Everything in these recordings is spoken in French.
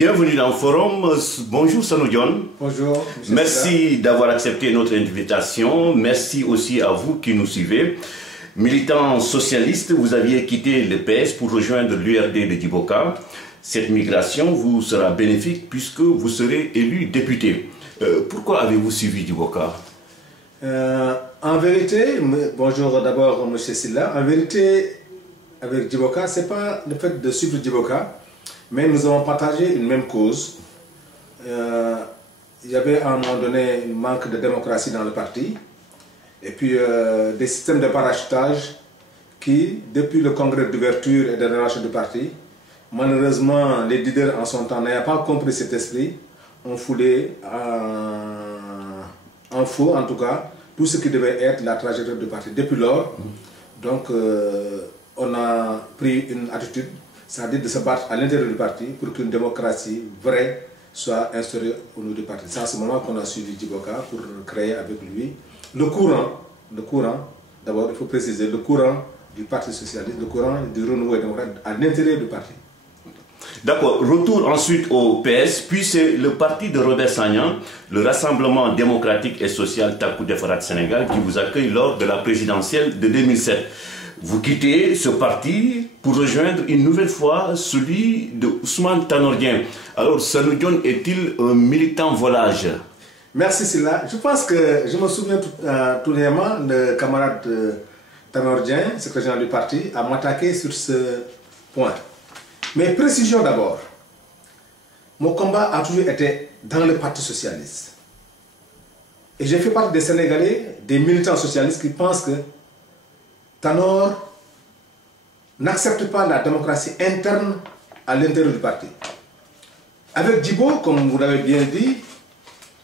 Bienvenue dans le forum. Bonjour Sanoudjon. Bonjour. Merci d'avoir accepté notre invitation. Merci aussi à vous qui nous suivez. Militant socialiste, vous aviez quitté le PS pour rejoindre l'URD de Djiboka. Cette migration vous sera bénéfique puisque vous serez élu député. Pourquoi avez-vous suivi Djiboka? En vérité, bonjour d'abord M. Silla, en vérité, avec Djiboka, ce n'est pas le fait de suivre Djiboka, mais nous avons partagé une même cause. Il y avait à un moment donné un manque de démocratie dans le parti, et puis des systèmes de parachutage qui, depuis le congrès d'ouverture et de relâche du parti, malheureusement, les leaders en son temps n'ayant pas compris cet esprit, ont foulé en faux, en tout cas, tout ce qui devait être la trajectoire du parti. Depuis lors, donc, on a pris une attitude, c'est-à-dire de se battre à l'intérieur du parti pour qu'une démocratie vraie soit instaurée au niveau du parti. C'est à ce moment qu'on a suivi Djiboka pour créer avec lui le courant, d'abord il faut préciser, le courant du Parti socialiste, le courant du renouveau démocratique à l'intérieur du parti. D'accord, retour ensuite au PS, puis c'est le parti de Robert Sagna, le Rassemblement démocratique et social Taku Defarat Sénégal, qui vous accueille lors de la présidentielle de 2007. Vous quittez ce parti pour rejoindre une nouvelle fois celui de Ousmane Tanor Dieng. Alors, Sanoudjon est-il un militant volage? Merci Silla. Je pense que, je me souviens tout réellement, le camarade Tanor Dieng, secrétaire général du parti, a m'attaqué sur ce point. Mais précision d'abord, mon combat a toujours été dans le Parti socialiste. Et j'ai fait partie des Sénégalais, des militants socialistes qui pensent que Tanor n'accepte pas la démocratie interne à l'intérieur du parti. Avec Djibo, comme vous l'avez bien dit,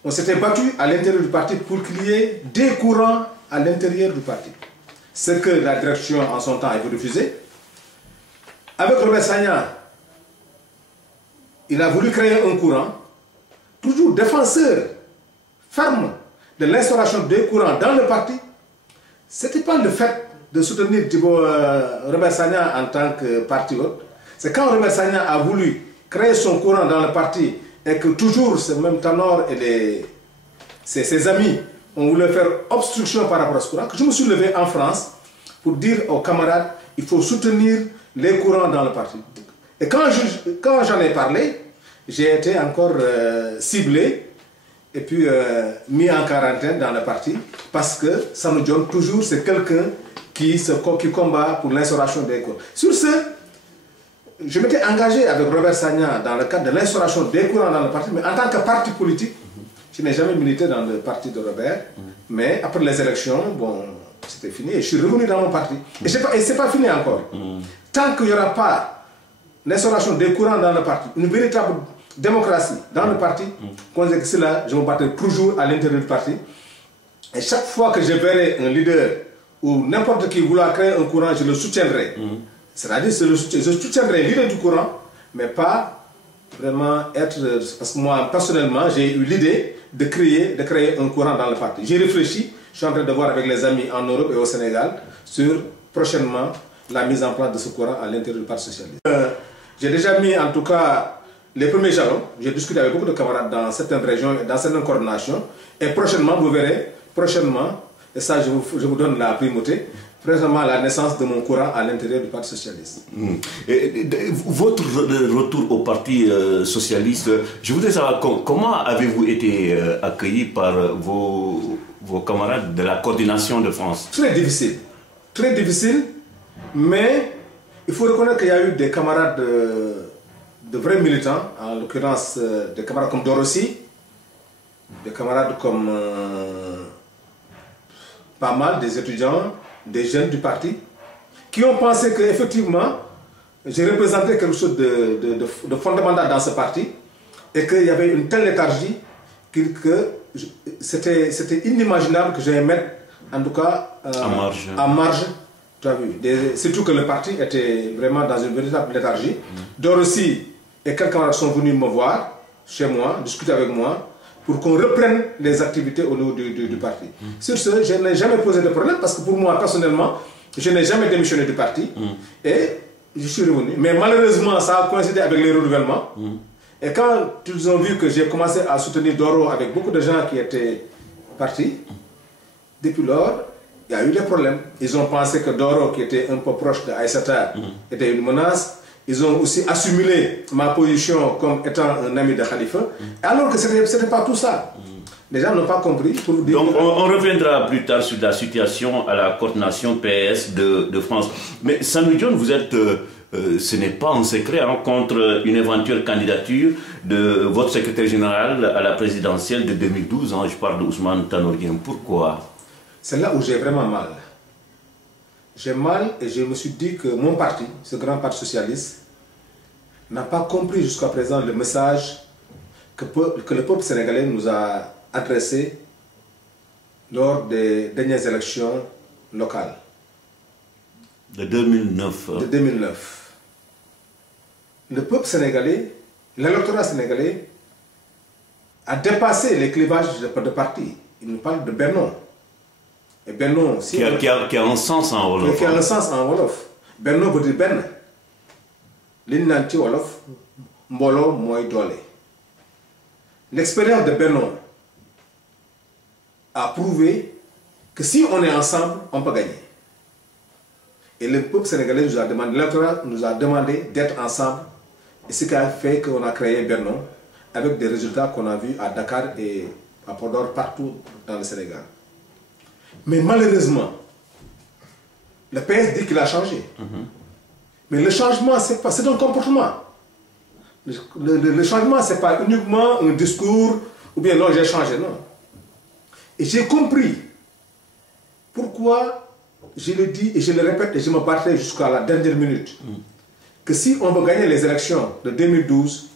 on s'était battu à l'intérieur du parti pour qu'il y ait des courants à l'intérieur du parti. Ce que la direction en son temps avait refusé. Avec Robert Sagna, il a voulu créer un courant, toujours défenseur ferme de l'instauration des courants dans le parti. Ce n'était pas le fait de soutenir Robert Sagna en tant que parti haute. C'est quand Robert Sagna a voulu créer son courant dans le parti et que toujours ce même Tanor et ses amis ont voulu faire obstruction par rapport à ce courant, que je me suis levé en France pour dire aux camarades il faut soutenir les courants dans le parti. Et quand j'en ai parlé, j'ai été encore ciblé et puis mis en quarantaine dans le parti parce que Sanoudjon, toujours, c'est quelqu'un qui combat pour l'instauration des courants. Sur ce, je m'étais engagé avec Robert Sagna dans le cadre de l'instauration des courants dans le parti, mais en tant que parti politique, je n'ai jamais milité dans le parti de Robert, mais après les élections, bon, c'était fini et je suis revenu dans mon parti. Et ce n'est pas fini encore. Tant qu'il n'y aura pas l'instauration des courants dans le parti, une véritable démocratie dans le parti, quand je me battrai toujours à l'intérieur du parti. Et chaque fois que je verrai un leader ou n'importe qui vouloir créer un courant, je le soutiendrai. C'est-à-dire je soutiendrai le leader du courant, mais pas vraiment être... Parce que moi, personnellement, j'ai eu l'idée de créer un courant dans le parti. J'ai réfléchi, je suis en train de voir avec les amis en Europe et au Sénégal sur prochainement la mise en place de ce courant à l'intérieur du Parti socialiste. J'ai déjà mis en tout cas les premiers jalons. J'ai discuté avec beaucoup de camarades dans certaines régions, dans certaines coordinations. Et prochainement, vous verrez, et ça je vous donne la primauté, présentement la naissance de mon courant à l'intérieur du Parti socialiste. Votre retour au Parti socialiste, je voudrais savoir comment avez-vous été accueilli par vos camarades de la coordination de France? Très difficile, mais il faut reconnaître qu'il y a eu des camarades de vrais militants, en l'occurrence des camarades comme Dorossi, des camarades comme pas mal des étudiants, des jeunes du parti, qui ont pensé qu'effectivement, j'ai représenté quelque chose de fondamental dans ce parti et qu'il y avait une telle léthargie que c'était inimaginable que j'allais mettre, en tout cas, en marge. Tu as vu, surtout que le parti était vraiment dans une véritable léthargie. Dorossi et quelques camarades sont venus me voir, chez moi, discuter avec moi, pour qu'on reprenne les activités au niveau du parti. Sur ce, je n'ai jamais posé de problème parce que pour moi, personnellement, je n'ai jamais démissionné du parti et je suis revenu. Mais malheureusement, ça a coïncidé avec les renouvellements. Et quand ils ont vu que j'ai commencé à soutenir Doro avec beaucoup de gens qui étaient partis, depuis lors, il y a eu des problèmes. Ils ont pensé que Doro, qui était un peu proche de Aïssata, était une menace. Ils ont aussi assimilé ma position comme étant un ami de Khalifa, alors que ce n'était pas tout ça. Les gens n'ont pas compris. Donc on reviendra plus tard sur la situation à la coordination PS de France. Mais Samy Dione, vous êtes, ce n'est pas un secret, hein, contre une éventuelle candidature de votre secrétaire général à la présidentielle de 2012. Hein, je parle d'Ousmane Tanor Dieng. Pourquoi? C'est là où j'ai vraiment mal. J'ai mal et je me suis dit que mon parti, ce grand parti socialiste, n'a pas compris jusqu'à présent le message que le peuple sénégalais nous a adressé lors des dernières élections locales. De 2009. De 2009. Le peuple sénégalais, l'électorat sénégalais, a dépassé les clivages de partis. Il nous parle de Benno. Et Benno, si qui a un sens en Wolof. Qui a un sens en Wolof. Benno veut dire Ben. L'inanti Wolof, Mbolo Moy Dole. L'expérience de Benno a prouvé que si on est ensemble, on peut gagner. Et le peuple sénégalais nous a demandé, l'électorat nous a demandé d'être ensemble. Et ce qui a fait qu'on a créé Benno avec des résultats qu'on a vus à Dakar et à Podor, partout dans le Sénégal. Mais malheureusement, le PS dit qu'il a changé. Mais le changement, c'est un comportement. Le changement, ce n'est pas uniquement un discours ou bien non, j'ai changé, non. Et j'ai compris pourquoi je le dis et je le répète et je me battrai jusqu'à la dernière minute. Que si on veut gagner les élections de 2012,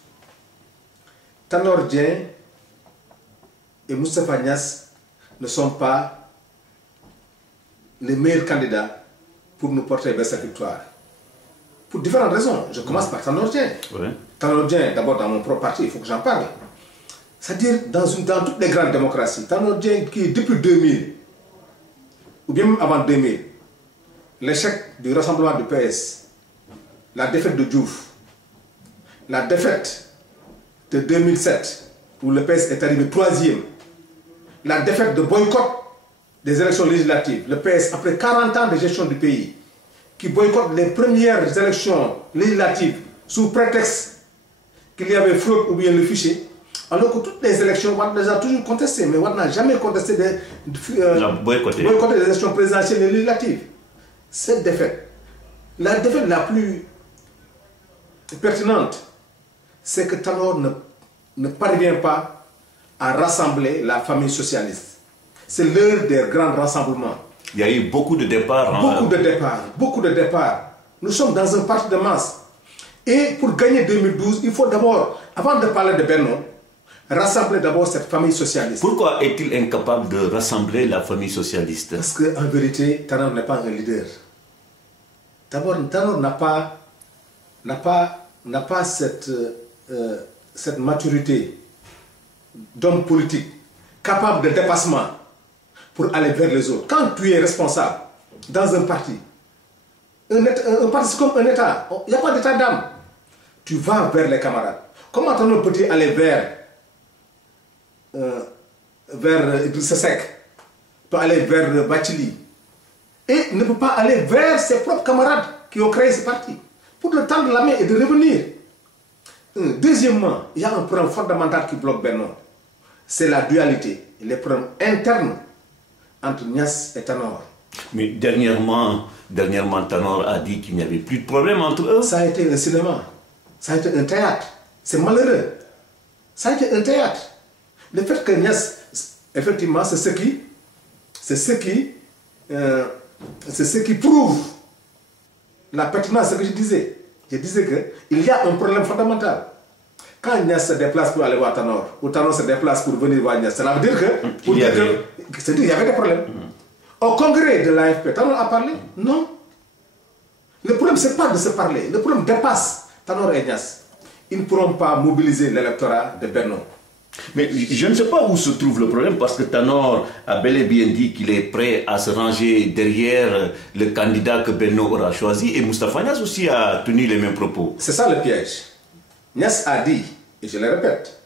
Tanor Dieng et Moustapha Niasse ne sont pas les meilleurs candidats pour nous porter vers cette victoire. Pour différentes raisons. Je commence par Tanor Dieng. Tanor Dieng, d'abord dans mon propre parti, il faut que j'en parle. C'est-à-dire dans toutes les grandes démocraties. Tanor Dieng qui, depuis 2000, ou bien même avant 2000, l'échec du rassemblement du PS, la défaite de Diouf, la défaite de 2007, où le PS est arrivé 3e, la défaite de boycott des élections législatives, le PS, après 40 ans de gestion du pays, qui boycotte les premières élections législatives sous prétexte qu'il y avait fraude ou bien le fichier, alors que toutes les élections, Wade les a toujours contestées, mais Wade n'a jamais contesté boycotter les élections présidentielles et législatives. Cette défaite, la défaite la plus pertinente, c'est que Tanor ne parvient pas à rassembler la famille socialiste. C'est l'heure des grands rassemblements. Il y a eu beaucoup de départs. Beaucoup de départs. Nous sommes dans un parti de masse. Et pour gagner 2012, il faut d'abord, avant de parler de Benno, rassembler d'abord cette famille socialiste. Pourquoi est-il incapable de rassembler la famille socialiste? Parce qu'en vérité, Tanor n'est pas un leader. D'abord, Tanor n'a pas cette maturité d'homme politique capable de dépassement pour aller vers les autres. Quand tu es responsable dans un parti, un parti c'est comme un État, il n'y a pas d'état d'âme. Tu vas vers les camarades. Comment Tanor peut-il aller vers Idrissa Seck, peut aller vers Bathily, et ne peut pas aller vers ses propres camarades qui ont créé ce parti, pour le tendre la main et de revenir. Deuxièmement, il y a un problème fondamental qui bloque Benno, c'est la dualité, les problèmes internes entre Niasse et Tanor. Mais dernièrement Tanor a dit qu'il n'y avait plus de problème entre eux. Ça a été un cinéma, ça a été un théâtre, c'est malheureux. Ça a été un théâtre. Le fait que Niasse, effectivement, c'est ce qui prouve la pertinence de ce que je disais. Je disais qu'il y a un problème fondamental. Quand Niasse se déplace pour aller voir Tanor, ou Tanor se déplace pour venir voir Niasse, cela veut dire qu'il y avait des problèmes. Au congrès de l'AFP, Tanor a parlé? Non. Le problème, ce n'est pas de se parler. Le problème dépasse Tanor et Niasse. Ils ne pourront pas mobiliser l'électorat de Benno. Mais je ne sais pas où se trouve le problème, parce que Tanor a bel et bien dit qu'il est prêt à se ranger derrière le candidat que Benno aura choisi, et Moustapha Niasse aussi a tenu les mêmes propos. C'est ça le piège. Niasse a dit et je le répète,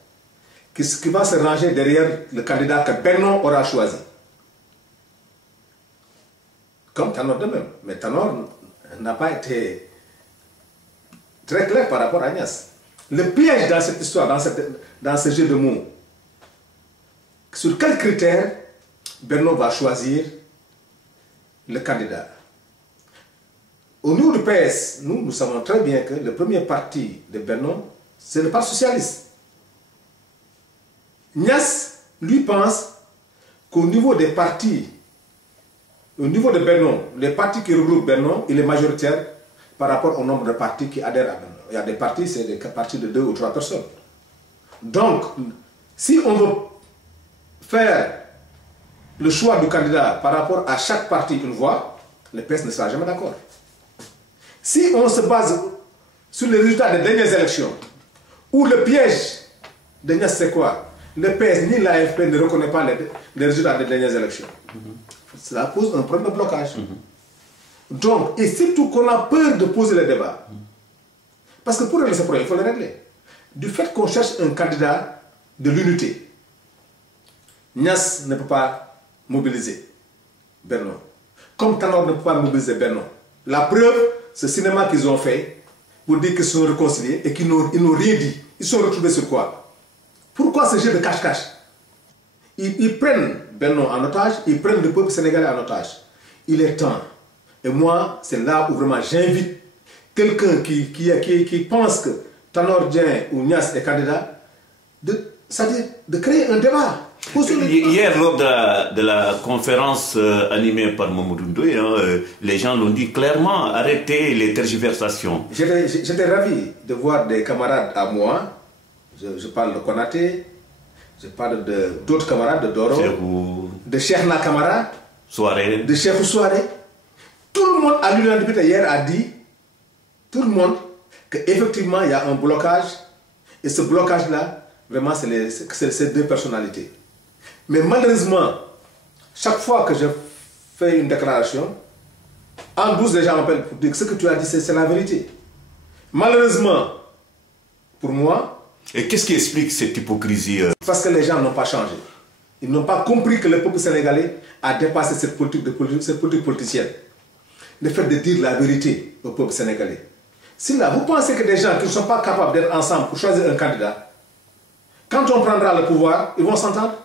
qui va se ranger derrière le candidat que Benno aura choisi. Comme Tanor de même. Mais Tanor n'a pas été très clair par rapport à Agnès. Le piège dans cette histoire, dans ce jeu de mots, sur quels critères Benno va choisir le candidat? Au niveau du PS, nous savons très bien que le premier parti de Benno, c'est le Parti socialiste. Niasse, lui, pense qu'au niveau des partis, au niveau de Benno, les partis qui regroupent Benno, il est majoritaire par rapport au nombre de partis qui adhèrent à Benno. Il y a des partis, c'est des partis de 2 ou 3 personnes. Donc, si on veut faire le choix du candidat par rapport à chaque parti une voix, le PS ne sera jamais d'accord. Si on se base sur les résultats des dernières élections, où le piège de Niasse, c'est quoi? Le PS ni l'AFP ne reconnaît pas les résultats des dernières élections. Cela pose un problème de blocage. Donc, et surtout qu'on a peur de poser le débat. Parce que pour régler ce problème, il faut le régler. Du fait qu'on cherche un candidat de l'unité, Niasse ne peut pas mobiliser Benno. Comme Tanor ne peut pas mobiliser Benno. La preuve, ce cinéma qu'ils ont fait pour dire qu'ils sont réconciliés et qu'ils n'ont rien dit. Ils sont retrouvés sur quoi? Pourquoi ce jeu de cache-cache? Ils prennent Benno en otage, ils prennent le peuple sénégalais en otage. Il est temps. Et moi, c'est là où vraiment j'invite quelqu'un qui pense que Tanor Dieng ou Niasse est candidat, c'est-à-dire de créer un débat. Hier, lors de la conférence animée par Mamadou Ndoye, les gens l'ont dit clairement, arrêtez les tergiversations. J'étais ravi de voir des camarades à moi, je parle de Konaté, je parle d'autres camarades de Doro, de Cheikhna Kamara, de Cheikh Soare. Tout le monde à l'unanimité hier a dit, tout le monde, qu'effectivement il y a un blocage, et ce blocage-là, vraiment c'est ces deux personnalités. Mais malheureusement, chaque fois que je fais une déclaration, en 12 les gens m'appellent pour dire que ce que tu as dit, c'est la vérité. Malheureusement, pour moi... Et qu'est-ce qui explique cette hypocrisie? Parce que les gens n'ont pas changé. Ils n'ont pas compris que le peuple sénégalais a dépassé cette politique politicienne. Le fait de dire la vérité au peuple sénégalais. Si là, vous pensez que des gens qui ne sont pas capables d'être ensemble pour choisir un candidat, quand on prendra le pouvoir, ils vont s'entendre?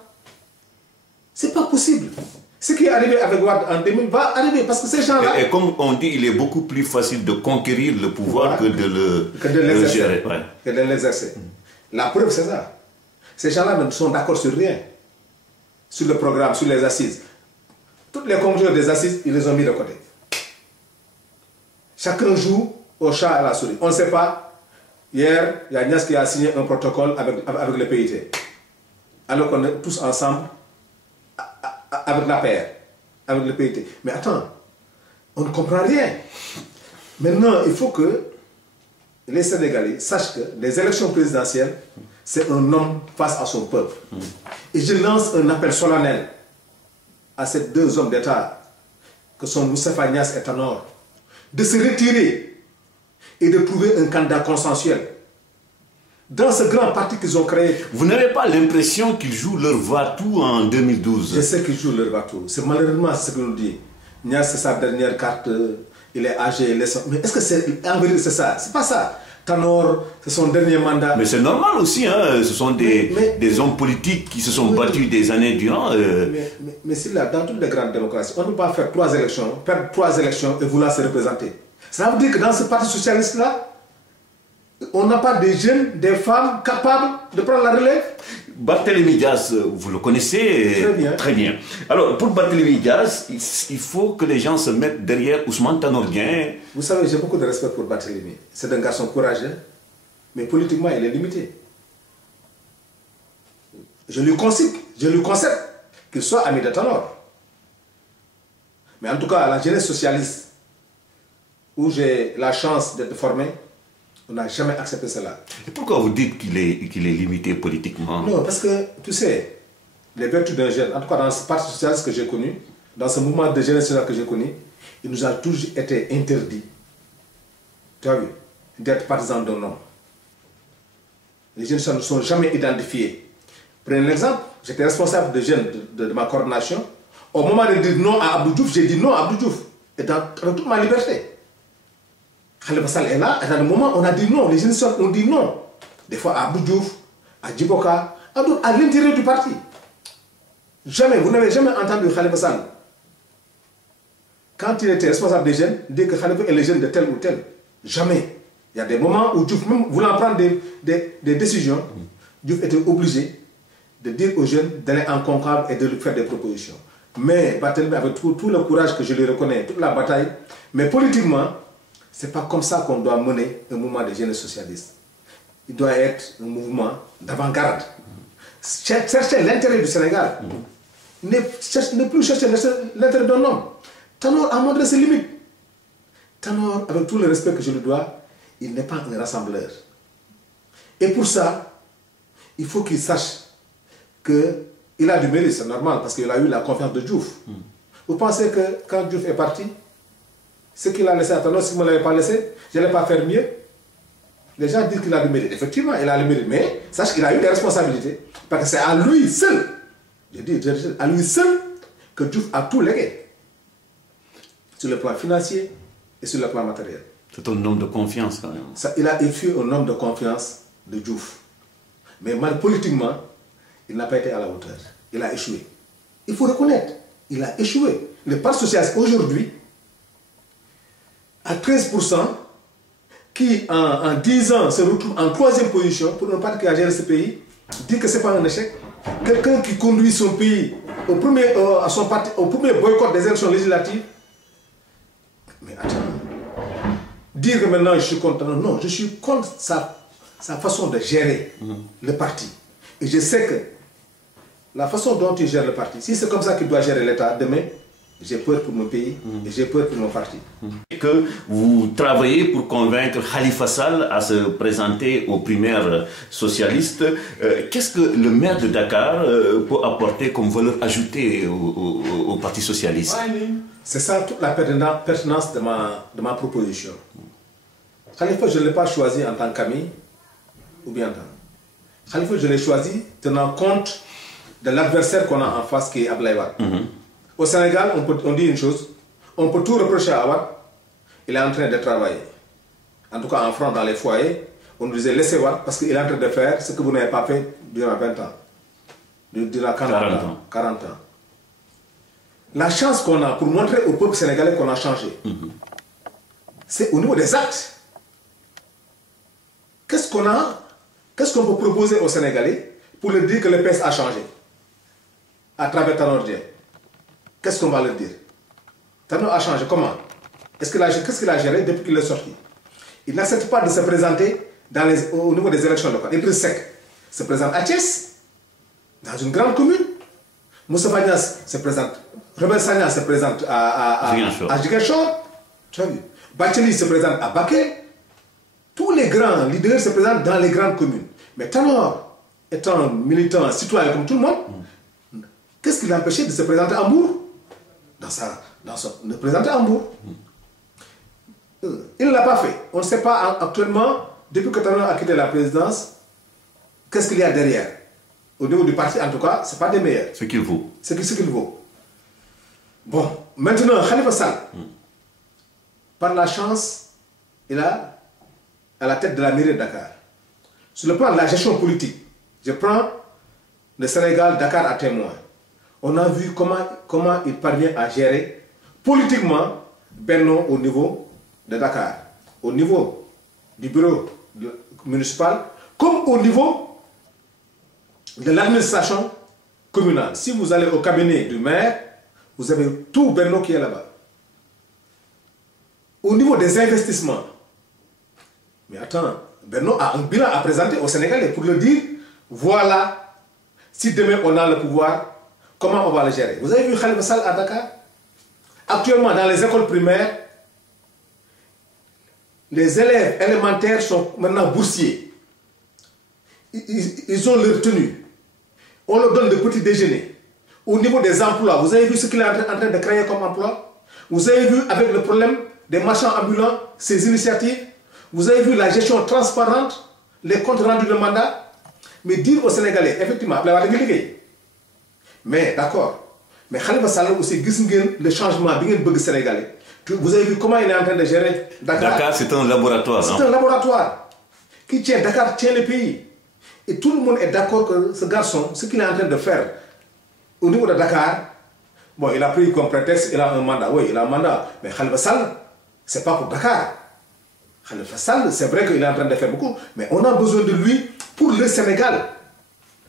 C'est pas possible. Ce qui est arrivé avec Wade en 2000 va arriver parce que ces gens-là... Et comme on dit, il est beaucoup plus facile de conquérir le pouvoir que de l'exercer. Que de l'exercer. La preuve, c'est ça. Ces gens-là ne sont d'accord sur rien. Sur le programme, sur les assises. Toutes les conclusions des assises, ils les ont mis de côté. Chacun joue au chat et à la souris. On ne sait pas. Hier, il y a Niasse qui a signé un protocole avec le PIT. Alors qu'on est tous ensemble avec la paire, avec le PIT. Mais attends, on ne comprend rien. Maintenant, il faut que les Sénégalais sachent que les élections présidentielles, c'est un homme face à son peuple. Et je lance un appel solennel à ces deux hommes d'État, que sont Moustapha Niasse et Tanor, de se retirer et de trouver un candidat consensuel. Dans ce grand parti qu'ils ont créé. Vous n'avez pas l'impression qu'ils jouent leur va-tout en 2012? Je sais qu'ils jouent leur va-tout. C'est malheureusement ce que nous dit. Niasse, c'est sa dernière carte, il est âgé. Mais est-ce que c'est en vérité c'est ça? C'est pas ça. Tanor, c'est son dernier mandat. Mais c'est normal aussi, hein? Ce sont des hommes politiques qui se sont battus des années durant. Mais si là, dans toutes les grandes démocraties, on ne peut pas faire 3 élections, perdre 3 élections et vouloir se représenter. Ça veut dire que dans ce parti socialiste-là, on n'a pas des jeunes, des femmes capables de prendre la relève. Barthélémy Diaz, vous le connaissez très bien. Alors, pour Barthélémy Diaz, il faut que les gens se mettent derrière Ousmane Tanor Dieng. Vous savez, j'ai beaucoup de respect pour Barthélémy. C'est un garçon courageux, mais politiquement, il est limité. Je lui concède qu'il soit ami de Tanor. Mais en tout cas, la jeunesse socialiste, où j'ai la chance d'être formé, on n'a jamais accepté cela. Et pourquoi vous dites qu'il est limité politiquement? Non, parce que, tu sais, les vertus d'un jeune, en tout cas dans ce parti socialiste que j'ai connu, dans ce mouvement de jeunesse que j'ai connu, il nous a toujours été interdit, tu as vu, d'être partisan d'un homme. les jeunes ne sont jamais identifiés. Prenez l'exemple, j'étais responsable de jeunes de ma coordination. Au moment de dire non à Abdou Diouf, j'ai dit non à Abdou Diouf. Et dans toute ma liberté. Khalifa Sall est là, et dans le moment on a dit non, les jeunes ont dit non. Des fois à Abdou Diouf, à Djiboka, à l'intérieur du parti. Jamais, vous n'avez jamais entendu Khalifa Sall, quand il était responsable des jeunes, dire que Khalifa est le jeune de tel ou tel. Jamais. Il y a des moments où Diouf, même voulant prendre des décisions, Diouf était obligé de dire aux jeunes d'aller en conclave et de lui faire des propositions. Mais Barthélémy, avec tout le courage que je lui reconnais, toute la bataille, mais politiquement, ce n'est pas comme ça qu'on doit mener un mouvement de jeunes socialistes. Il doit être un mouvement d'avant-garde. Chercher l'intérêt du Sénégal. Ne plus chercher l'intérêt d'un homme. Tanor a montré ses limites. Tanor, avec tout le respect que je lui dois, il n'est pas un rassembleur. Et pour ça, il faut qu'il sache qu'il a du mérite, c'est normal, parce qu'il a eu la confiance de Diouf. Vous pensez que quand Diouf est parti, ce qu'il a laissé à Tanor, si vous ne l'avez pas laissé, je n'allais pas faire mieux. Les gens disent qu'il a du mérite. Effectivement, il a le mérite, mais sache qu'il a eu des responsabilités. Parce que c'est à lui seul, je dis à lui seul, que Diouf a tout légué. Sur le plan financier et sur le plan matériel. C'est un homme de confiance quand même. Il fut un homme de confiance de Diouf. Mais politiquement, il n'a pas été à la hauteur. Il a échoué. Il faut reconnaître, il a échoué. Le Parti socialiste aujourd'hui, à 13%, qui en 10 ans se retrouve en 3e position pour un parti qui a géré ce pays, dit que ce n'est pas un échec. Quelqu'un qui conduit son pays au premier boycott des élections législatives. Mais attends, dire que maintenant je suis contre, non, je suis contre sa façon de gérer le parti. Et je sais que la façon dont il gère le parti, si c'est comme ça qu'il doit gérer l'État, demain, j'ai peur pour mon pays et j'ai peur pour mon parti. Que vous travaillez pour convaincre Khalifa Sall à se présenter aux primaires socialistes. Qu'est-ce que le maire de Dakar peut apporter comme valeur ajoutée au Parti socialiste? C'est ça toute la pertinence de ma proposition. Khalifa, je ne l'ai pas choisi en tant qu'ami ou bien en tant. Khalifa, je l'ai choisi tenant compte de l'adversaire qu'on a en face qui est Abdoulaye Wade. Au Sénégal, on dit une chose, on peut tout reprocher à Wade, il est en train de travailler. En tout cas, en France, dans les foyers, on nous disait laissez Wade parce qu'il est en train de faire ce que vous n'avez pas fait durant 20 ans. Durant 40 ans. La chance qu'on a pour montrer au peuple sénégalais qu'on a changé, c'est au niveau des actes. Qu'est-ce qu'on peut proposer aux Sénégalais pour leur dire que le PS a changé à travers Tanor Dieng? Qu'est-ce qu'on va leur dire? Tanor a changé comment? Qu'est-ce qu'il a géré depuis qu'il est sorti? Il n'accepte pas de se présenter au niveau des élections locales. Il est sec. Se présente à Thiès, dans une grande commune. Moustapha Niasse se présente. Rebel Sagna se présente à Ziguinchor. Tu as vu? Bathily se présente à Baké. Tous les grands leaders se présentent dans les grandes communes. Mais Tanor, étant militant, citoyen comme tout le monde, qu'est-ce qui l'a empêché de se présenter à Hambourg? De présenter à Hambourg. Il ne l'a pas fait. On ne sait pas actuellement, depuis que Tanor a quitté la présidence, qu'est-ce qu'il y a derrière. Au niveau du parti, en tout cas, ce n'est pas des meilleurs. Ce qu'il vaut. Ce qu'il vaut. Bon, maintenant, Khalifa Sall, par la chance, il a à la tête de la mairie de Dakar. Sur le plan de la gestion politique, je prends le Sénégal, Dakar à témoin. On a vu comment il parvient à gérer politiquement Benno au niveau de Dakar, au niveau du bureau municipal, comme au niveau de l'administration communale. Si vous allez au cabinet du maire, vous avez tout Benno qui est là-bas. Au niveau des investissements, mais attends, Benno a un bilan à présenter aux Sénégalais pour le dire, voilà, si demain on a le pouvoir, comment on va le gérer. Vous avez vu Khalifa Sall à Dakar? Actuellement, dans les écoles primaires, les élèves élémentaires sont maintenant boursiers. Ils ont leur tenue. On leur donne de petits déjeuners. Au niveau des emplois, vous avez vu ce qu'il est en train de créer comme emploi? Vous avez vu avec le problème des marchands ambulants, ces initiatives? Vous avez vu la gestion transparente, les comptes rendus de mandat? Mais dire aux Sénégalais, effectivement, mais d'accord. Mais Khalifa Sall aussi, le changement, Sénégalais. Vous avez vu comment il est en train de gérer Dakar. Dakar, c'est un laboratoire. C'est un laboratoire qui tient, Dakar tient le pays. Et tout le monde est d'accord que ce garçon, ce qu'il est en train de faire au niveau de Dakar, bon, il a pris comme prétexte, il a un mandat. Oui, il a un mandat. Mais Khalifa Sall, c'est pas pour Dakar. Khalifa Sall, c'est vrai qu'il est en train de faire beaucoup, mais on a besoin de lui pour le Sénégal.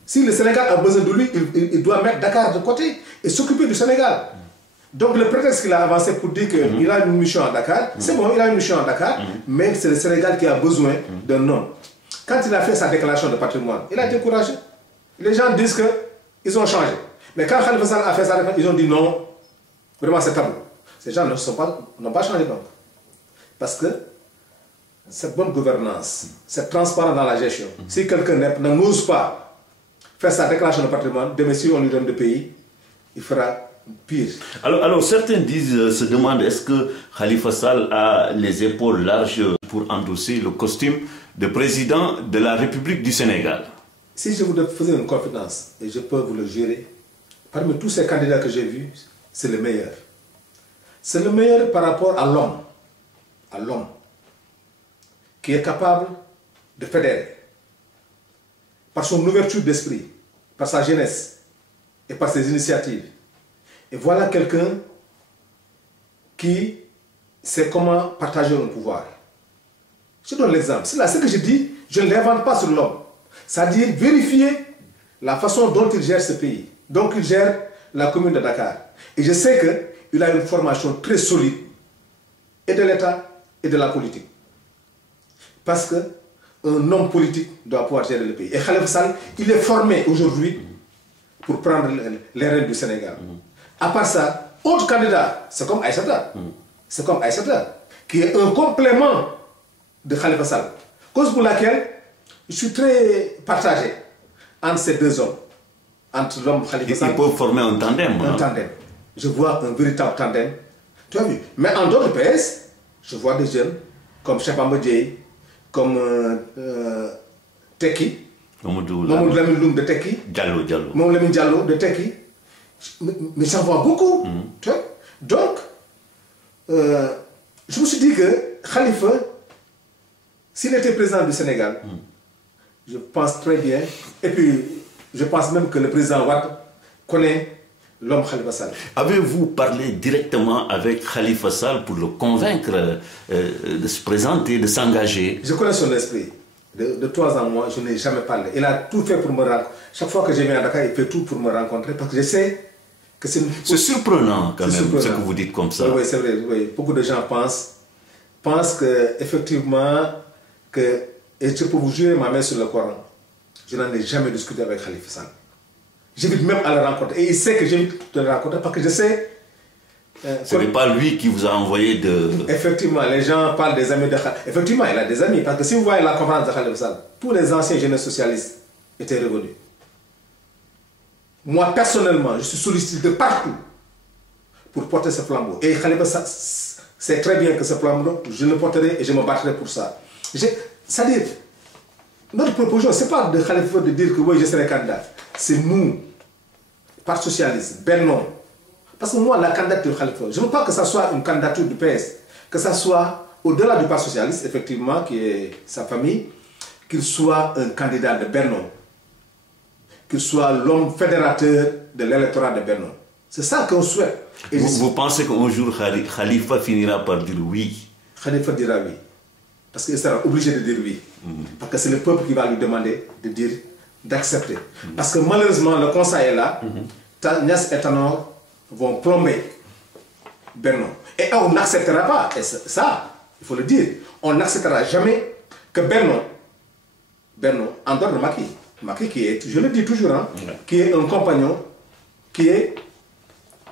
Si le Sénégal a besoin de lui, il doit mettre Dakar de côté et s'occuper du Sénégal. Donc le prétexte qu'il a avancé pour dire qu'il a une mission à Dakar, c'est bon, il a une mission à Dakar, mais c'est le Sénégal qui a besoin d'un homme. Quand il a fait sa déclaration de patrimoine, il a été courageux. Les gens disent qu'ils ont changé. Mais quand Khalifa Sall a fait sa déclaration, ils ont dit non, vraiment c'est tabou. Ces gens n'ont pas changé donc. Parce que cette bonne gouvernance, cette transparence dans la gestion, si quelqu'un n'ose pas faire sa déclaration de patrimoine, demain si on lui donne le pays, il fera pire. Alors certains se demandent, est-ce que Khalifa Sall a les épaules larges pour endosser le costume de président de la République du Sénégal? Si je vous faisais une confidence, et je peux vous le jurer, parmi tous ces candidats que j'ai vus, c'est le meilleur. C'est le meilleur par rapport à l'homme, qui est capable de fédérer, par son ouverture d'esprit, par sa jeunesse et par ses initiatives. Et voilà quelqu'un qui sait comment partager le pouvoir. Je donne l'exemple. C'est là ce que je dis, je ne l'invente pas sur l'homme. C'est-à-dire vérifier la façon dont il gère ce pays. Donc il gère la commune de Dakar. Et je sais qu'il a une formation très solide, et de l'État et de la politique. Parce qu'un homme politique doit pouvoir gérer le pays. Et Khalifa Sall, il est formé aujourd'hui pour prendre les rênes du Sénégal. À part ça, autre candidat, c'est comme Aïssata. C'est comme Aïssata, qui est un complément de Khalifa Sall. Cause pour laquelle je suis très partagé entre ces deux hommes. Entre l'homme Khalifa Sall. Ils peuvent former un tandem. Un tandem. Je vois un véritable tandem. Tu as vu? Mais en dehors de PS, je vois des jeunes comme Cheikh Ambodje, comme Teki, Mamadou Lamine Loum de Teki, Mamadou Lamine Diallo de Teki. Mais j'en vois beaucoup. Tu vois? Donc, je me suis dit que Khalifa, s'il était président du Sénégal, je pense très bien, et puis je pense même que le président Wade connaît l'homme Khalifa Sall. Avez-vous parlé directement avec Khalifa Sall pour le convaincre de se présenter, de s'engager? Je connais son esprit. De 3 ans, moi, je n'ai jamais parlé. Il a tout fait pour me rencontrer. Chaque fois que je viens à Dakar, il fait tout pour me rencontrer parce que je sais que c'est... C'est surprenant quand même, surprenant. Ce que vous dites comme ça. Oui, c'est vrai. Oui. Beaucoup de gens pensent qu'effectivement, et je peux vous jurer ma main sur le Coran, je n'en ai jamais discuté avec Khalifa Sall. J'évite même à le rencontrer. Et il sait que j'évite de le rencontrer parce que je sais... Ce n'est pas lui qui vous a envoyé de... Effectivement, les gens parlent des amis de Khalifa. Effectivement, il a des amis. Parce que si vous voyez la conférence de Khalifa Sall, tous les anciens jeunes socialistes étaient revenus. Moi, personnellement, je suis sollicité de partout pour porter ce flambeau. Et Khalifa Sall sait très bien que ce flambeau, je le porterai et je me battrai pour ça. C'est-à-dire, notre proposition, ce n'est pas de Khalifa de dire que oui, je serai candidat. C'est nous, Parti Socialiste, Benno. Parce que moi, la candidature Khalifa, je ne veux pas que ça soit une candidature du PS, que ça soit au-delà du Parti Socialiste, effectivement, qui est sa famille, qu'il soit un candidat de Benno, qu'il soit l'homme fédérateur de l'électorat de Benno. C'est ça qu'on souhaite. Et vous pensez qu'un jour Khalifa finira par dire oui? Khalifa dira oui. Parce qu'il sera obligé de dire oui. Parce que c'est le peuple qui va lui demander de dire, d'accepter. Parce que malheureusement, le conseil est là. Niass et Tanor vont plomber Benno. Et on n'acceptera pas, et ça, il faut le dire, on n'acceptera jamais que Benno, en dehors de Macky qui est, je le dis toujours, qui est un compagnon,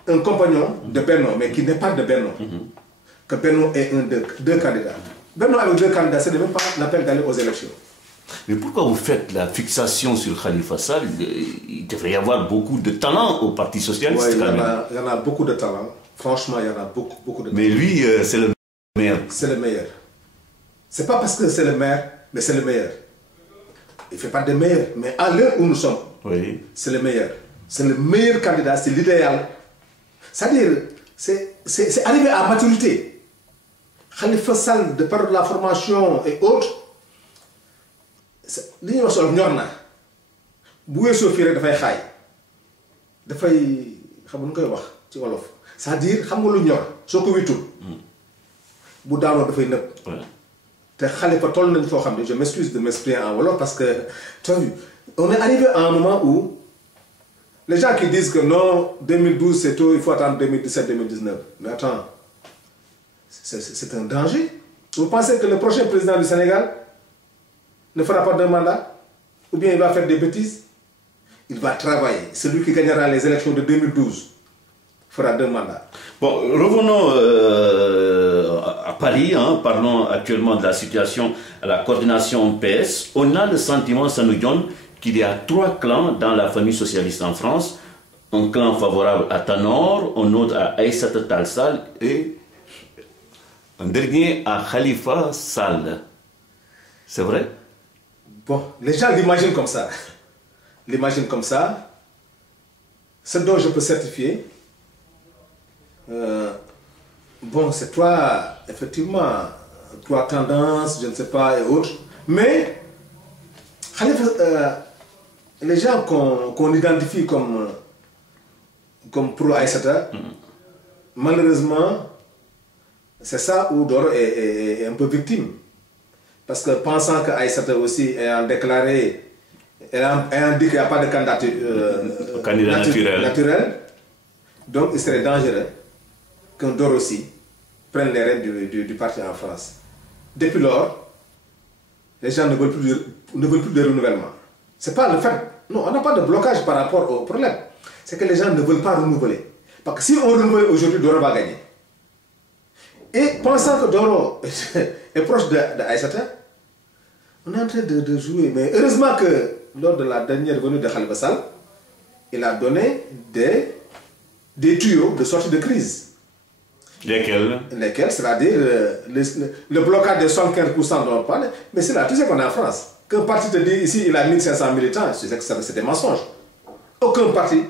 de Benno, mais qui n'est pas de Benno. Que Benno est un de deux candidats. Benno avec 2 candidats, ce n'est même pas l'appel d'aller aux élections. Mais pourquoi vous faites la fixation sur Khalifa Sall? Il devrait y avoir beaucoup de talent au Parti Socialiste. Oui, il y en a beaucoup de talent. Franchement, il y en a beaucoup de talent. Mais lui, c'est le meilleur. C'est le meilleur. C'est pas parce que c'est le meilleur, mais c'est le meilleur. il ne fait pas des meilleurs, mais à l'heure où nous sommes, Oui. c'est le meilleur. C'est le meilleur candidat, c'est l'idéal. C'est-à-dire, c'est arrivé à maturité. Khalifa Sall, de par la formation et autres, li ñuy wax solo ñor na bu weesoo fii rek dafay xaay dafay xam nu koy wax ci wolof c'est-à-dire xam nga lu ñor soo ko witul bu daanoo dafay nëb. te Khalifa toll nañ foo xam ne je m'excuse de m'exprimer en wolof parce que tu as vu on est arrivé à un moment où les gens qui disent que non 2012 c'est tôt il faut attendre 2017 2019 mais attends c'est un danger. Vous pensez que le prochain président du Sénégal ne fera pas d'un mandat? Ou bien il va faire des bêtises? Il va travailler. Celui qui gagnera les élections de 2012 fera 2 mandats. Bon, revenons à Paris, hein, parlons actuellement de la situation à la coordination PS. On a le sentiment, ça nous donne, qu'il y a 3 clans dans la famille socialiste en France. Un clan favorable à Tanor, un autre à Aïssata Tall Sall et un dernier à Khalifa Sall. C'est vrai? Bon, les gens l'imaginent comme ça. L'imaginent comme ça. Ce dont je peux certifier, bon, c'est effectivement, 3 tendances, je ne sais pas, et autres. Mais, les gens qu'on identifie comme pro Aïssata, malheureusement, c'est ça où Doro est un peu victime. Parce que pensant qu'Aïssata aussi ayant déclaré, ayant dit qu'il n'y a pas de candidat naturel, donc il serait dangereux qu'un Doro aussi prenne les rênes du parti en France. Depuis lors, les gens ne veulent plus de renouvellement. C'est pas le fait, non, on n'a pas de blocage par rapport au problème. C'est que les gens ne veulent pas renouveler. Parce que si on renouvelle aujourd'hui, Doro va gagner. Et pensant que Doro est proche d'Aïssata, on est en train de jouer. Mais heureusement que lors de la dernière venue de Khalifa Sall, il a donné des tuyaux de sortie de crise. Lesquels? C'est-à-dire le blocage de 75% dont on parle. Mais c'est là, tu sais qu'on est en France. Qu'un parti te dit ici il a 1500 militants, tu sais que c'est des mensonges. Aucun parti,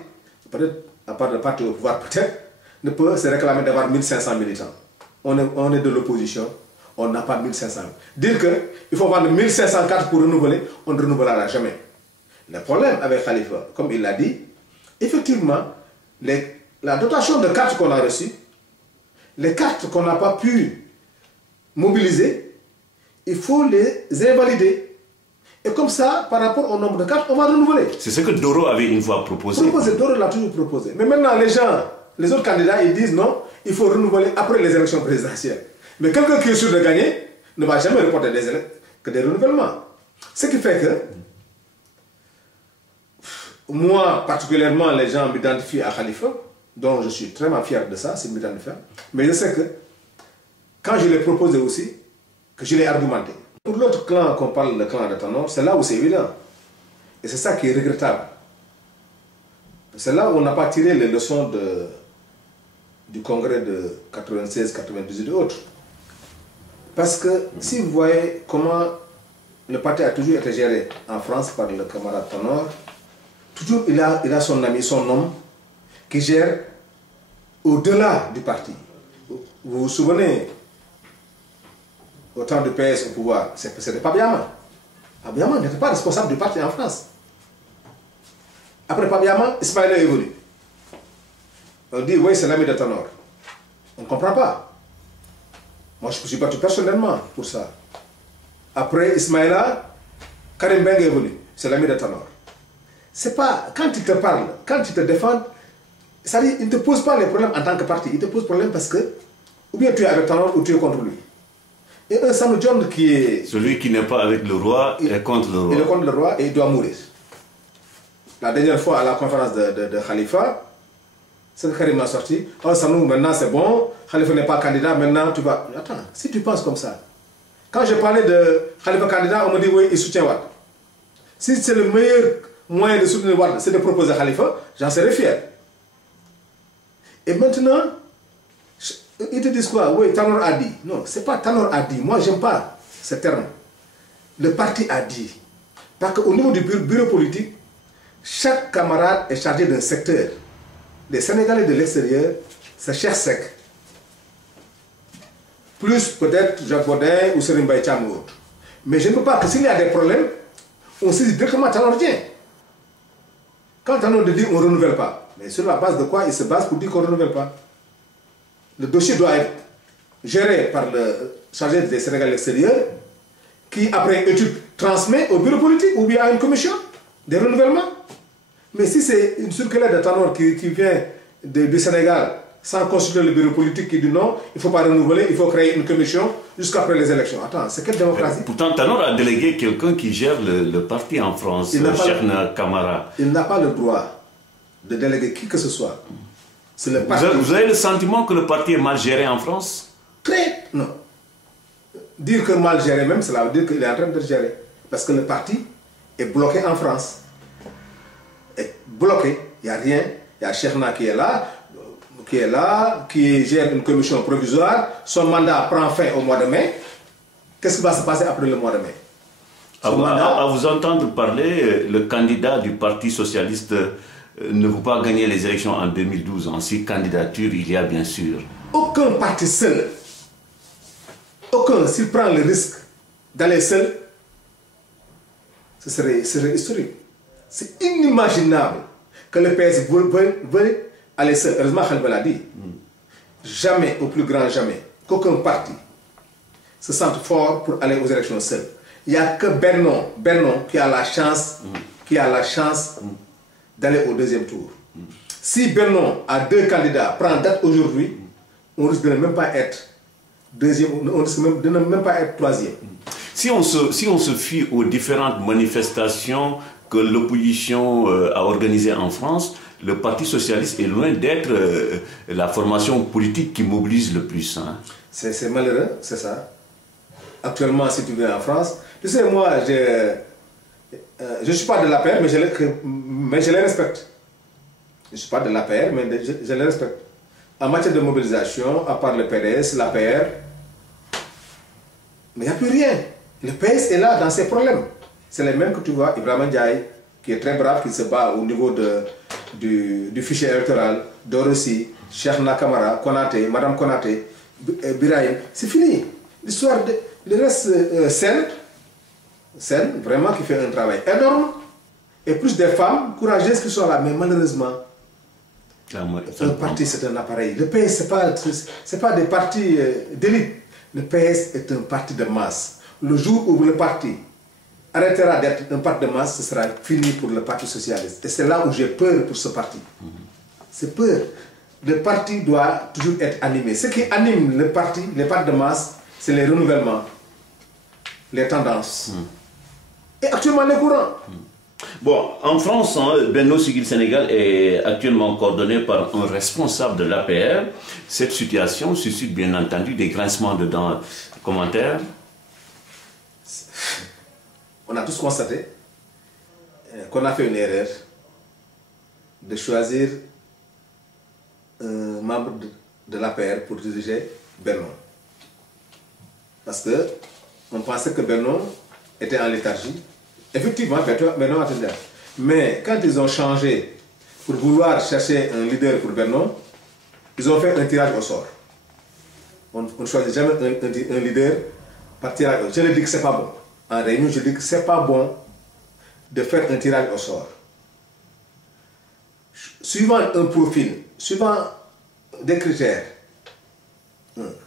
peut-être à part le parti au pouvoir peut-être, ne peut se réclamer d'avoir 1500 militants. On est de l'opposition, on n'a pas 1500. Dire qu'il faut vendre 1500 cartes pour renouveler, on ne renouvellera jamais. Le problème avec Khalifa, comme il l'a dit, effectivement, la dotation de cartes qu'on a reçues, les cartes qu'on n'a pas pu mobiliser, il faut les invalider. Et comme ça, par rapport au nombre de cartes, on va renouveler. C'est ce que Doro avait une fois proposé. Doro l'a toujours proposé. Mais maintenant, les autres candidats, ils disent non, il faut renouveler après les élections présidentielles. Mais quelqu'un qui est sûr de gagner ne va jamais reporter que des renouvellements. Ce qui fait que, moi, particulièrement, les gens m'identifient à Khalifa, dont je suis très fier de ça, c'est m'identifier. Mais je sais que, quand je l'ai proposé aussi, que je l'ai argumenté. Pour l'autre clan qu'on parle, le clan de Tanor, c'est là où c'est évident. Et c'est ça qui est regrettable. C'est là où on n'a pas tiré les leçons du congrès de 96, 98 et autres. Parce que si vous voyez comment le parti a toujours été géré en France par le camarade Tanor, toujours il a son ami, son homme, qui gère au-delà du parti. Vous vous souvenez, au temps du PS au pouvoir, c'était Pabiama. Pabiama n'était pas responsable du parti en France. Après Pabiama, Ismaïla évolue. On dit, oui, c'est l'ami de Tanor. On ne comprend pas. Moi, je me suis battu personnellement pour ça. Après Ismaïla, Karim Beng évolue. C'est l'ami de Tanor. C'est pas, quand ils te parlent, quand ils te défendent, ça dit, ils ne te posent pas les problèmes en tant que parti. Ils te posent problème parce que, ou bien tu es avec Tanor ou tu es contre lui. Et un Samuel John qui est... Celui qui n'est pas avec le roi est contre le roi. Il est contre le roi et il doit mourir. La dernière fois à la conférence de Khalifa, c'est que Karim a sorti. Oh Sanou, maintenant c'est bon, Khalifa n'est pas candidat, maintenant tu vas... Attends, si tu penses comme ça, quand j'ai parlé de Khalifa candidat, on me dit oui, il soutient Wade. Si c'est le meilleur moyen de soutenir Wade, c'est de proposer Khalifa, j'en serais fier. Et maintenant, ils te disent quoi? Oui, Tanor a dit. Non, c'est pas Tanor a dit. Moi, j'aime pas ce terme. Le parti a dit. Parce qu'au niveau du bureau politique, chaque camarade est chargé d'un secteur. Les Sénégalais de l'extérieur, c'est Cheikh Seck. Plus peut-être Jacques Baudin ou Serigne Mbaye Thiam ou autre. Mais je ne veux pas que s'il y a des problèmes, on saisit directement Tanor Dieng. Quand Tanor dit on ne renouvelle pas, mais sur la base de quoi il se base pour dire qu'on ne renouvelle pas? Le dossier doit être géré par le chargé des Sénégalais de l'extérieur, qui après étude transmet au bureau politique ou bien à une commission de renouvellement. Mais si c'est une circulaire de Tanor qui vient du Sénégal sans consulter le bureau politique qui dit non, il ne faut pas renouveler, il faut créer une commission jusqu'après les élections. Attends, c'est quelle démocratie? Pourtant, Tanor a délégué quelqu'un qui gère le parti en France, Cheikhna Camara. Il n'a pas le droit de déléguer qui que ce soit. Le parti. Vous avez le sentiment que le parti est mal géré en France? Non. Dire que mal géré même, cela veut dire qu'il est en train de gérer. Parce que le parti est bloqué en France. Est bloqué. Il n'y a rien. Il y a Cheikhna qui est là, qui gère une commission provisoire. Son mandat prend fin au mois de mai. Qu'est-ce qui va se passer après le mois de mai? À vous entendre parler, le candidat du Parti socialiste ne veut pas gagner les élections en 2012. En six candidatures, il y a bien sûr. Aucun parti seul, aucun, s'il prend le risque d'aller seul, ce serait historique. C'est inimaginable que le PS veuille aller seul. Heureusement, Khalifa l'a dit. Jamais, au plus grand jamais, qu'aucun parti se sente fort pour aller aux élections seul. Il n'y a que Benno qui a la chance, d'aller au deuxième tour. Si Benno a deux candidats, prend date aujourd'hui, on risque de ne même pas être deuxième, on risque de ne même pas être troisième. Si on se fie aux différentes manifestations que l'opposition a organisées en France, le Parti socialiste est loin d'être la formation politique qui mobilise le plus. Hein. C'est malheureux, c'est ça. Actuellement, si tu viens en France, tu sais, moi, je ne suis pas de l'APR, mais je les respecte. Je ne suis pas de l'APR, mais je les respecte. En matière de mobilisation, à part le PDS, l'APR, mais il n'y a plus rien. Le PS est là dans ses problèmes. C'est les mêmes que tu vois, Ibrahima Ndiaye, qui est très brave, qui se bat au niveau du fichier électoral, Dorossi, Cheikhna Camara, Konaté, Madame Konaté, Birahim. C'est fini. L'histoire de... Le reste, Sen, vraiment qui fait un travail énorme, et plus des femmes courageuses qui sont là, mais malheureusement, un parti c'est un appareil. Le PS, ce n'est pas des partis d'élite. Le PS est un parti de masse. Le jour où le parti arrêtera d'être un parti de masse, ce sera fini pour le Parti socialiste. Et c'est là où j'ai peur pour ce parti. C'est peur. Le parti doit toujours être animé. Ce qui anime le parti, les partis de masse, c'est les renouvellements, les tendances. Et actuellement les courants. Bon, en France, Benno Siggil Sénégal est actuellement coordonné par un responsable de l'APR. Cette situation suscite bien entendu des grincements de dents. Commentaires? On a tous constaté qu'on a fait une erreur de choisir un membre de l'APR pour diriger Benno. Parce qu'on pensait que Benno était en léthargie. Effectivement, Benno a tenu. Mais quand ils ont changé pour vouloir chercher un leader pour Benno, ils ont fait un tirage au sort. On ne choisit jamais un leader par tirage au sort. Je le dis que ce n'est pas bon. En réunion, je dis que ce n'est pas bon de faire un tirage au sort. Suivant un profil, suivant des critères,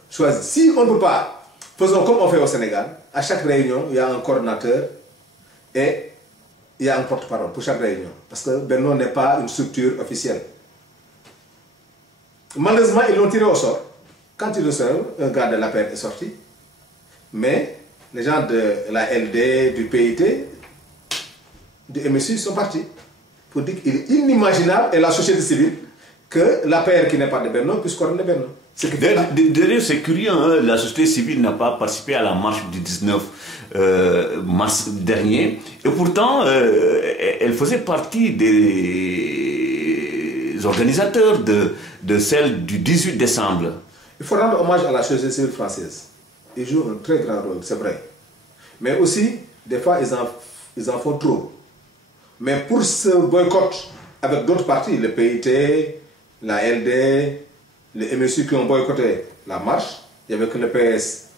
choisis. Si on ne peut pas, faisons comme on fait au Sénégal. À chaque réunion, il y a un coordinateur et il y a un porte-parole pour chaque réunion. Parce que Benno n'est pas une structure officielle. Malheureusement, ils l'ont tiré au sort. Quand il ressort, un gars de l'APR est sorti. Mais les gens de la LD, du PIT, du MSU sont partis. Pour dire qu'il est inimaginable, et la société civile, que l'APR qui n'est pas de Benno puisse coordonner Benno. D'ailleurs, c'est curieux, hein, la société civile n'a pas participé à la marche du 19 mars dernier. Et pourtant, elle faisait partie des organisateurs de celle du 18 décembre. Il faut rendre hommage à la société civile française. Ils jouent un très grand rôle, c'est vrai. Mais aussi, des fois, ils en ils en font trop. Mais pour ce boycott, avec d'autres partis, le PIT, la LD, les MSU qui ont boycotté la marche, il n'y avait que le PS,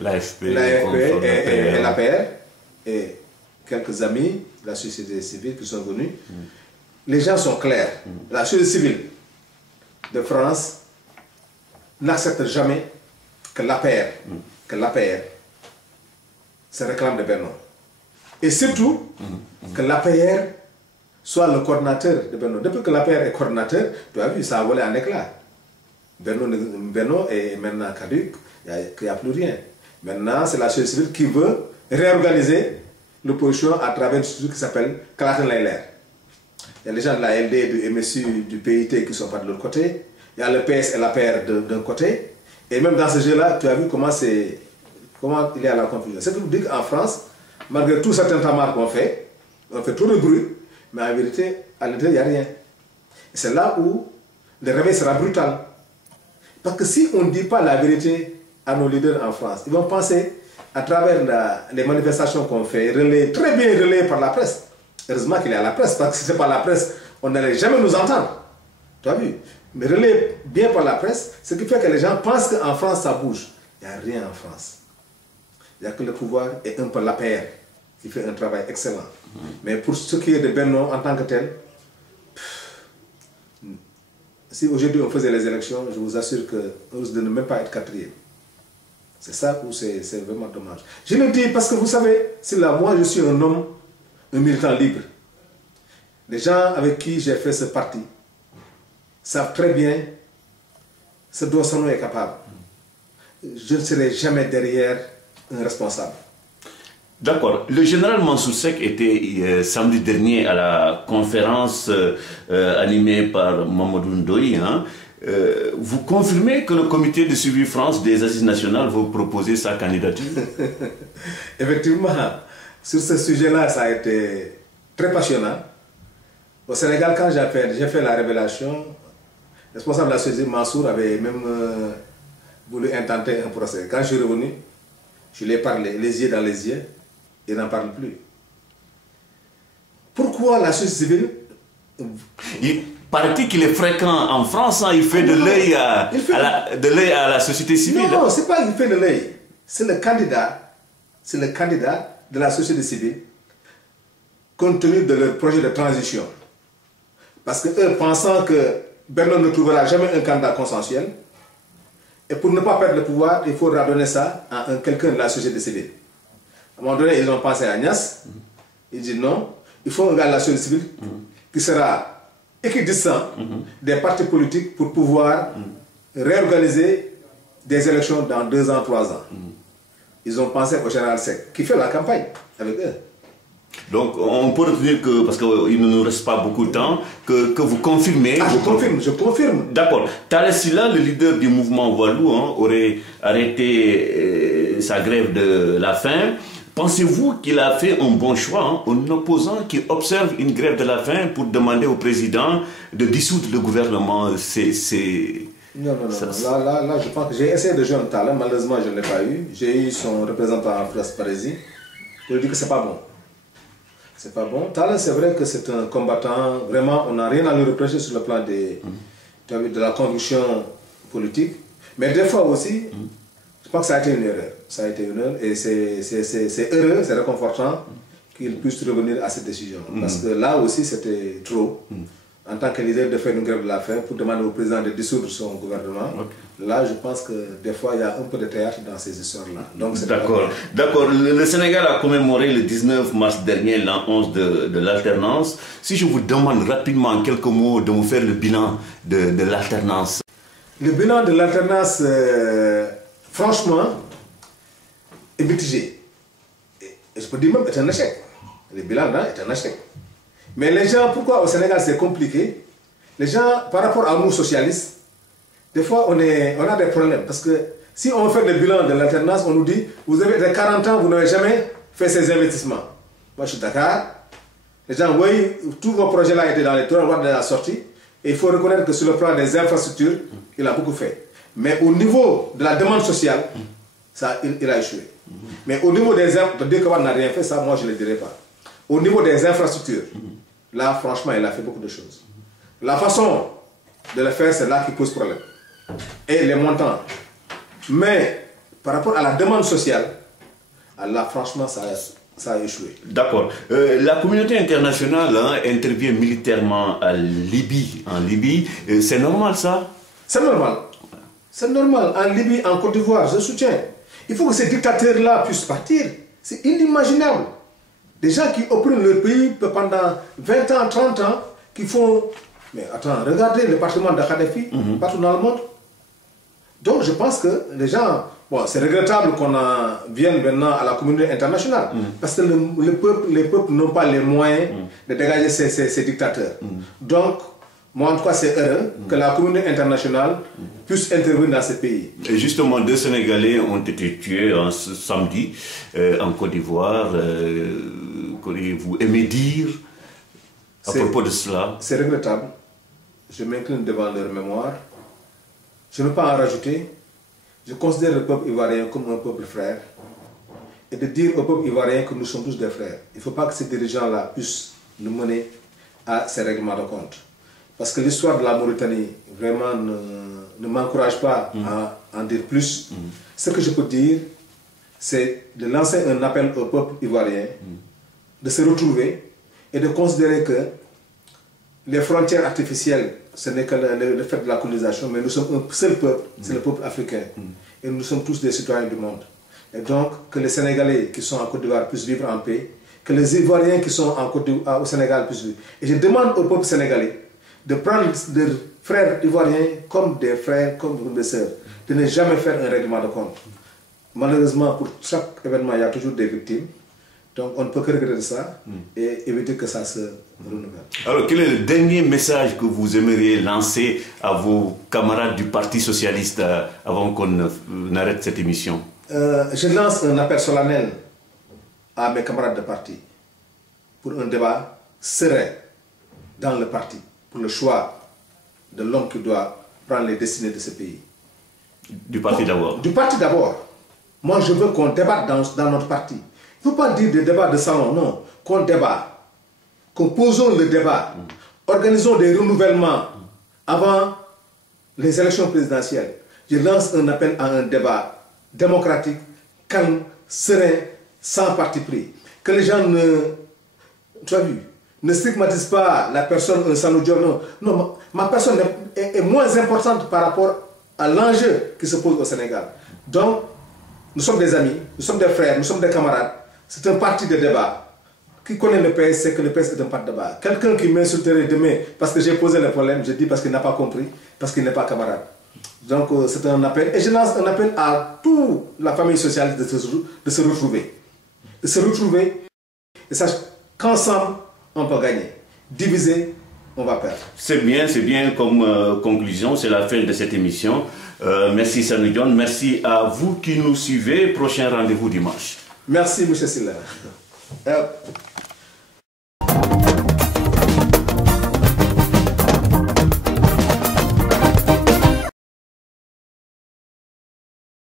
l'AFP et l'APR, et quelques amis de la société civile qui sont venus. Les gens sont clairs. La société civile de France n'accepte jamais que l'APR se réclame de Benno. Et surtout, que l'APR soit le coordinateur de Benno. Depuis que l'APR est coordinateur, tu as vu, ça a volé en éclat. Benno est maintenant caduc, il n'y a plus rien. Maintenant, c'est la société civile qui veut réorganiser l'opposition à travers une structure qui s'appelle Klaten-Leiller. Il y a les gens de la LD, du MSU, du PIT qui ne sont pas de l'autre côté. Il y a le PS et l'APR d'un côté. Et même dans ce jeu-là, tu as vu comment il y a la confusion. C'est que vous dites qu'en France, malgré tout certains tamards qu'on fait, on fait trop de bruit, mais en vérité, à l'intérieur, il n'y a rien. Et c'est là où le réveil sera brutal. Parce que si on ne dit pas la vérité à nos leaders en France, ils vont penser, à travers les manifestations qu'on fait, très bien relayées par la presse. Heureusement qu'il y a la presse, parce que si ce n'est pas la presse, on n'allait jamais nous entendre. Tu as vu? Mais relayées bien par la presse, ce qui fait que les gens pensent qu'en France, ça bouge. Il n'y a rien en France. Il n'y a que le pouvoir et un peu l'APR qui fait un travail excellent. Mais pour ce qui est de Benno en tant que tel, si aujourd'hui on faisait les élections, je vous assure qu'on risque de ne même pas être quatrième. C'est ça où c'est vraiment dommage. Je le dis parce que vous savez, moi je suis un homme, un militant libre. Les gens avec qui j'ai fait ce parti savent très bien ce dont son nom est capable. Je ne serai jamais derrière un responsable. D'accord. Le général Mansour Seck était samedi dernier à la conférence animée par Mamadou Ndoye. Vous confirmez que le comité de suivi France des Assises nationales va proposer sa candidature? Effectivement, sur ce sujet-là, ça a été très passionnant. Au Sénégal, quand j'ai fait la révélation, le responsable de la société, Mansour, avait même voulu intenter un procès. Quand je suis revenu, je lui ai parlé, les yeux dans les yeux, il n'en parle plus. Pourquoi la société civile... Il paraît qu'il est fréquent en France, il fait de l'œil à la société civile. Non, ce n'est pas qu'il fait de l'œil. C'est le candidat de la société civile, compte tenu de leur projet de transition. Parce qu'eux, pensant que Benno ne trouvera jamais un candidat consensuel, et pour ne pas perdre le pouvoir, il faudra donner ça à quelqu'un de la société civile. À un moment donné, ils ont pensé à Agnès. Ils disent non, il faut un gars de la société civile qui sera équidistant des partis politiques pour pouvoir réorganiser des élections dans 2 ans, 3 ans. Ils ont pensé au général Seck, qui fait la campagne avec eux. Donc on peut retenir que, parce qu'il ne nous reste pas beaucoup de temps, que vous confirmez... Ah, je confirme. D'accord. Talla Sylla, le leader du mouvement Wallu, aurait arrêté sa grève de la faim. Pensez-vous qu'il a fait un bon choix en opposant qui observe une grève de la faim pour demander au président de dissoudre le gouvernement? Non, là, je pense que j'ai essayé de joindre Talla, malheureusement je ne l'ai pas eu. J'ai eu son représentant en France Parésie. Je lui ai dit que c'est pas bon. C'est pas bon. Talla, c'est vrai que c'est un combattant, vraiment, on n'a rien à lui reprocher sur le plan de la conviction politique. Mais des fois aussi, je pense que ça a été une erreur. Ça a été une erreur et c'est heureux, c'est réconfortant qu'il puisse revenir à cette décision. Parce que là aussi, c'était trop. En tant que leader de faire une grève de la faim pour demander au président de dissoudre son gouvernement. Là, je pense que des fois, il y a un peu de théâtre dans ces histoires-là. D'accord. Le Sénégal a commémoré le 19 mars dernier l'an 11 de l'alternance. Si je vous demande rapidement en quelques mots de vous faire le bilan de l'alternance. Le bilan de l'alternance, franchement, est mitigé. Et je peux dire même est un échec. Le bilan là est un échec. Mais les gens, pourquoi au Sénégal c'est compliqué? Les gens, par rapport à nous socialistes, des fois on a des problèmes. Parce que si on fait le bilan de l'alternance, on nous dit, vous avez des 40 ans, vous n'avez jamais fait ces investissements. Moi je suis Dakar. Les gens, oui, tous vos projets là étaient dans les tours de la sortie. Et il faut reconnaître que sur le plan des infrastructures, il a beaucoup fait. Mais au niveau de la demande sociale, il a échoué. Mais au niveau des infrastructures, n'a rien fait, ça, moi, je ne le dirais pas. Au niveau des infrastructures, là, franchement, il a fait beaucoup de choses. La façon de le faire, c'est là qui pose problème. Et les montants. Mais par rapport à la demande sociale, là, franchement, ça a échoué. D'accord. La communauté internationale intervient militairement en Libye. C'est normal, ça? C'est normal. C'est normal. En Libye, en Côte d'Ivoire, je soutiens. Il faut que ces dictateurs-là puissent partir. C'est inimaginable. Des gens qui oppriment leur pays pendant 20 ans, 30 ans, qui font... Mais attends, regardez le patrimoine de Kadhafi, partout dans le monde. Donc je pense que les gens... Bon, c'est regrettable qu'on vienne maintenant à la communauté internationale, parce que les peuples n'ont pas les moyens de dégager ces dictateurs. Donc, moi en tout cas, c'est heureux que la communauté internationale puisse intervenir dans ces pays. Et justement, 2 Sénégalais ont été tués ce samedi en Côte d'Ivoire. Qu'auriez-vous aimé dire à propos de cela? C'est regrettable. Je m'incline devant leur mémoire. Je ne veux pas en rajouter. Je considère le peuple ivoirien comme un peuple frère. Et de dire au peuple ivoirien que nous sommes tous des frères. Il ne faut pas que ces dirigeants-là puissent nous mener à ces règlements de compte. Parce que l'histoire de la Mauritanie, vraiment, ne m'encourage pas à en dire plus. Ce que je peux dire, c'est de lancer un appel au peuple ivoirien, de se retrouver et de considérer que les frontières artificielles, ce n'est que le fait de la colonisation, mais nous sommes un seul peuple, c'est le peuple africain. Et nous sommes tous des citoyens du monde. Et donc, que les Sénégalais qui sont en Côte d'Ivoire puissent vivre en paix, que les Ivoiriens qui sont au Sénégal puissent vivre. Et je demande au peuple sénégalais de prendre leurs frères ivoiriens comme des frères, comme des sœurs, de ne jamais faire un règlement de compte. Malheureusement, pour chaque événement, il y a toujours des victimes. Donc on ne peut que regretter ça et éviter que ça se renouvelle. Alors quel est le dernier message que vous aimeriez lancer à vos camarades du Parti Socialiste avant qu'on arrête cette émission? Je lance un appel solennel à mes camarades de parti pour un débat serein dans le parti, pour le choix de l'homme qui doit prendre les destinées de ce pays. Du parti d'abord? Du parti d'abord. Moi je veux qu'on débatte dans notre parti. Il ne faut pas dire des débats de salon, non. Qu'on débat, qu'on posons le débat, organisons des renouvellements avant les élections présidentielles. Je lance un appel à un débat démocratique, calme, serein, sans parti pris. Que les gens ne stigmatisent pas la personne, un Sanoudjo, non. Non, ma personne est moins importante par rapport à l'enjeu qui se pose au Sénégal. Donc, nous sommes des amis, nous sommes des frères, nous sommes des camarades. C'est un parti de débat. Qui connaît le PS, c'est que le PS est un parti de débat. Quelqu'un qui m'insulterait demain parce que j'ai posé le problème, je dis parce qu'il n'a pas compris, parce qu'il n'est pas camarade. Donc c'est un appel. Et je lance un appel à toute la famille socialiste de se retrouver. De se retrouver et sache qu'ensemble, on peut gagner. Diviser, on va perdre. C'est bien comme conclusion. C'est la fin de cette émission. Merci Sanoudjo. Merci à vous qui nous suivez. Prochain rendez-vous dimanche. Merci, M. Silla.